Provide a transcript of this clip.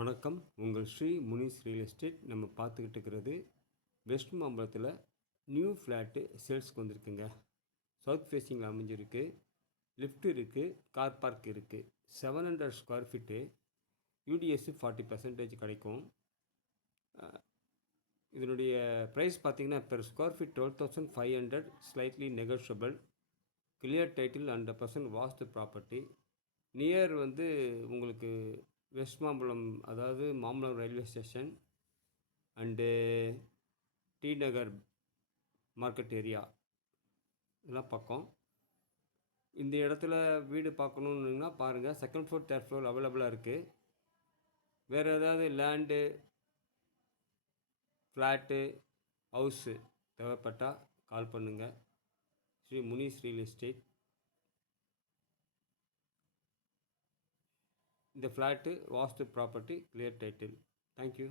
வணக்கம். உங்கள் Sri Munis real estate. நம்ம பார்த்துக்கிட்டு இருக்கிறது வெஸ்ட் மாம்பலத்தில் நியூ ஃப்ளாட்டு சேல்ஸ்க்கு வந்திருக்குங்க. சவுத் ஃபேஸிங்கில் அமைஞ்சிருக்கு. லிஃப்ட் இருக்குது, கார் பார்க் இருக்குது. 700 ஸ்கொயர் ஃபீட்டு. யூடிஎஸ் 40% கிடைக்கும். இதனுடைய ப்ரைஸ் பார்த்தீங்கன்னா per square feet 12,500, slightly negotiable. Clear title 100% vastu property. Near உங்களுக்கு வெஸ்ட் மாம்பலம், அதாவது Mambalam railway station and T Nagar market area இதெல்லாம் பக்கம். இந்த இடத்துல வீடு பார்க்கணுன்னா பாருங்கள். செகண்ட் ஃப்ளோர், தேர்ட் ஃப்ளோர் அவைலபிளாக இருக்குது. வேறு ஏதாவது லேண்டு, ஃப்ளாட்டு, ஹவுஸு தேவைப்பட்டால் கால் பண்ணுங்கள். Shri Munis real estate. இந்த flat vastu property, clear title. Thank you.